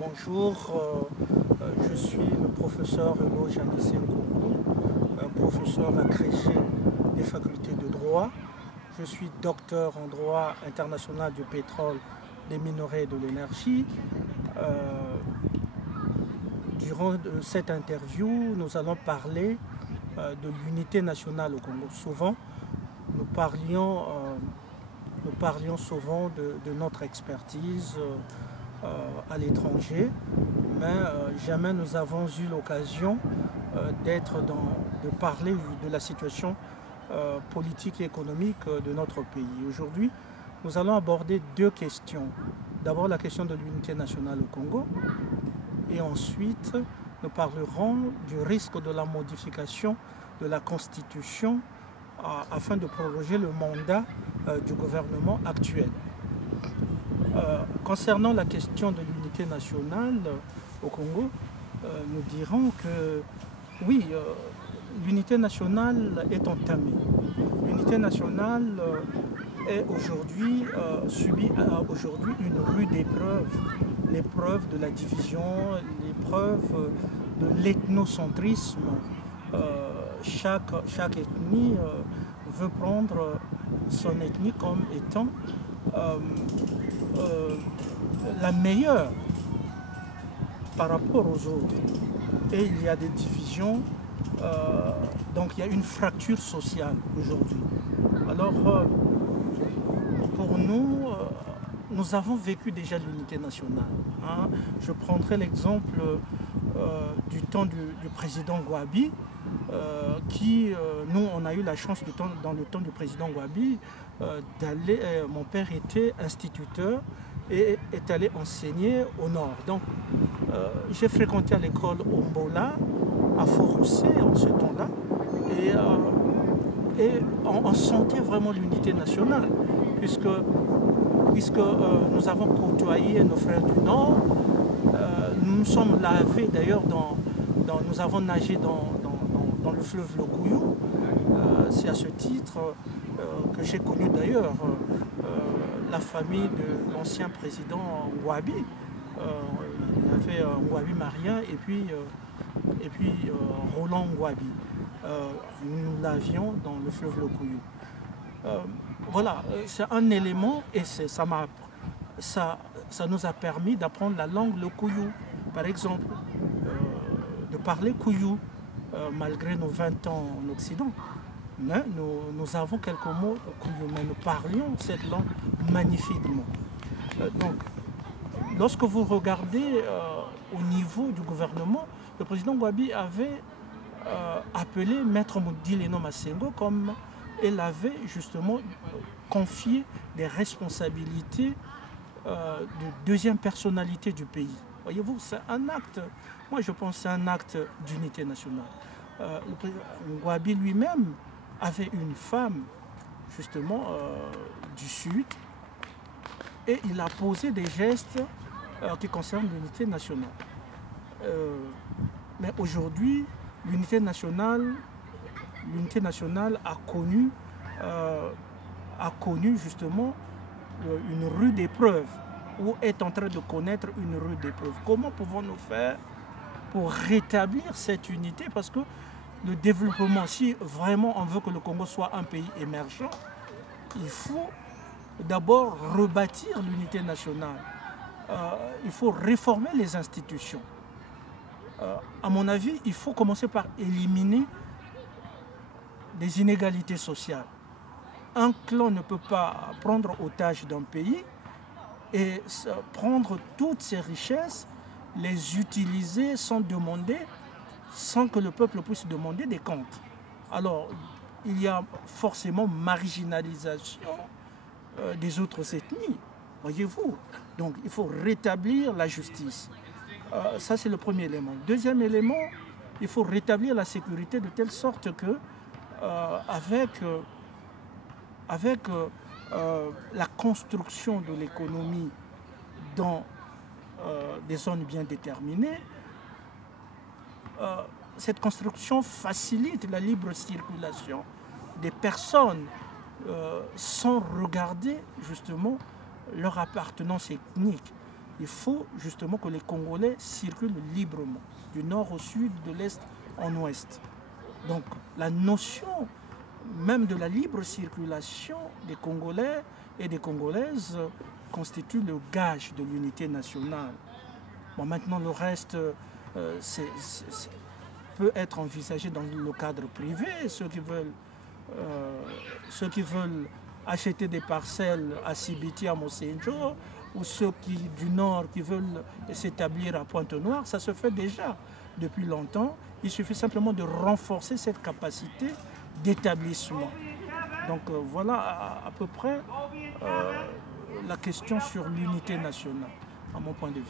Bonjour, je suis le professeur Elo Janissé Nkongo, un professeur agrégé des facultés de droit. Je suis docteur en droit international du pétrole, des minerais et de l'énergie. Durant cette interview, nous allons parler de l'unité nationale au Congo. Souvent, nous parlions souvent de notre expertise à l'étranger, mais jamais nous avons eu l'occasion de parler de la situation politique et économique de notre pays. Aujourd'hui, nous allons aborder deux questions. D'abord la question de l'unité nationale au Congo, et ensuite nous parlerons du risque de la modification de la Constitution afin de proroger le mandat du gouvernement actuel. Concernant la question de l'unité nationale au Congo, nous dirons que oui, l'unité nationale est entamée. L'unité nationale subit aujourd'hui une rude épreuve, l'épreuve de la division, l'épreuve de l'ethnocentrisme. Chaque ethnie veut prendre son ethnie comme étant la meilleure par rapport aux autres. Et il y a des divisions, donc il y a une fracture sociale aujourd'hui. Alors, pour nous, nous avons vécu déjà l'unité nationale. Je prendrai l'exemple du temps du président Gouabi, nous, on a eu la chance dans le temps du président Gouabi d'aller. Mon père était instituteur et est allé enseigner au nord. Donc, j'ai fréquenté à l'école Ombola, à Fort-Roussé en ce temps-là, et on sentait vraiment l'unité nationale, puisque nous avons côtoyé nos frères du Nord. Nous nous sommes lavés d'ailleurs, nous avons nagé dans le fleuve le Kouyou. C'est à ce titre que j'ai connu d'ailleurs la famille de l'ancien président Gouabi. Il y avait Gouabi Marien et puis Roland Gouabi. Nous l'avions dans le fleuve le Kouyou. Voilà, c'est un élément et ça nous a permis d'apprendre la langue le Kouyou. Par exemple, de parler Kouyou, malgré nos 20 ans en Occident. Mais nous avons quelques mots Kouyou, mais nous parlions cette langue magnifiquement. Donc, lorsque vous regardez au niveau du gouvernement, le président Gouabi avait appelé Maître Moudileno Massengo comme il avait justement confié des responsabilités de deuxième personnalité du pays. Voyez-vous, c'est un acte, moi je pense que c'est un acte d'unité nationale. Le président Gouabi lui-même avait une femme justement du Sud et il a posé des gestes qui concernent l'unité nationale. Mais aujourd'hui, l'unité nationale a connu justement une rude épreuve, ou est en train de connaître une rude épreuve. Comment pouvons-nous faire pour rétablir cette unité? Parce que le développement, si vraiment on veut que le Congo soit un pays émergent, il faut d'abord rebâtir l'unité nationale. Il faut réformer les institutions. À mon avis, il faut commencer par éliminer des inégalités sociales. Un clan ne peut pas prendre otage d'un pays et prendre toutes ses richesses, les utiliser sans que le peuple puisse demander des comptes. Alors, il y a forcément marginalisation des autres ethnies, voyez-vous. Donc, il faut rétablir la justice. Ça, c'est le premier élément. Deuxième élément, il faut rétablir la sécurité de telle sorte que, avec la construction de l'économie dans des zones bien déterminées, cette construction facilite la libre circulation des personnes sans regarder justement leur appartenance ethnique. Il faut justement que les Congolais circulent librement, du nord au sud, de l'est en ouest. Donc la notion même de la libre circulation des Congolais et des Congolaises constitue le gage de l'unité nationale. Bon, maintenant, le reste peut être envisagé dans le cadre privé. Ceux qui veulent acheter des parcelles à Sibiti, à Mosenjo, ou ceux du nord qui veulent s'établir à Pointe-Noire, ça se fait déjà depuis longtemps. Il suffit simplement de renforcer cette capacité d'établissement. Donc voilà à peu près la question sur l'unité nationale, à mon point de vue.